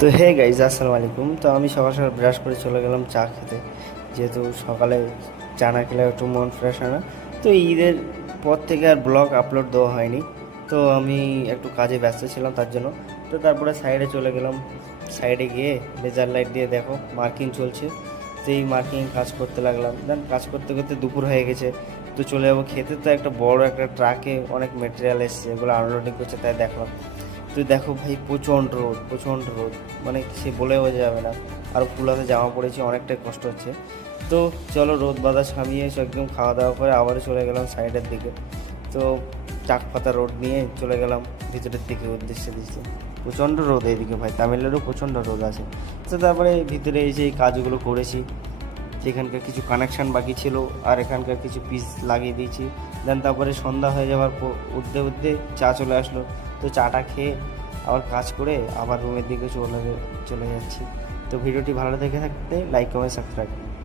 তো hey guys, আসসালামু আলাইকুম। তো আমি সকাল সকাল ব্রাশ করে চলে গেলাম চা খেতে, যেহেতু সকালে চা না খেলে একটু মন ফ্রেশ হয় না। তো ঈদের পর থেকে আর ব্লগ আপলোড দেওয়া হয়নি, তো আমি একটু কাজে ব্যস্ত ছিলাম তার জন্য। তো তারপরে সাইডে চলে গেলাম, সাইডে গিয়ে লেজার লাইট দিয়ে দেখো মার্কিং চলছে, তো এই মার্কিং কাজ করতে লাগলাম। দেন কাজ করতে করতে দুপুর হয়ে গেছে, তো চলে যাবো খেতে। তো একটা বড় একটা ট্রাকে অনেক মেটেরিয়াল এসছে, এগুলো আনলোডিং করছে, তাই দেখলাম। তো দেখো ভাই, প্রচণ্ড রোদ, প্রচণ্ড রোদ, মানে সে বলেও যাবে না। আর ফুলাতে জামা পড়েছি, অনেকটাই কষ্ট হচ্ছে। তো চলো রোদ বাতাস থামিয়ে একদম খাওয়া দাওয়া করে আবারও চলে গেলাম সাইডের দিকে। তো চাক পাতা রোড নিয়ে চলে গেলাম ভিতরের দিকে উদ্দেশ্যে দিচ্ছে। প্রচণ্ড রোদ এইদিকে ভাই, তামিলনাড়ু প্রচণ্ড রোদ আছে। তো তারপরে ভিতরে এসে এই কাজগুলো করেছি, যেখানকার কিছু কানেকশান বাকি ছিল আর এখানকার কিছু পিস লাগিয়ে দিয়েছি। দেন তারপরে সন্ধ্যা হয়ে যাওয়ার পর উঠতে উঠতে চা চলে আসলো। তো চাটা খেয়ে আবার কাজ করে আবার রুমের দিকে চলে যাচ্ছি। তো ভিডিওটি ভালো দেখে থাকতে লাইক কমেন্ট সাবস্ক্রাইব।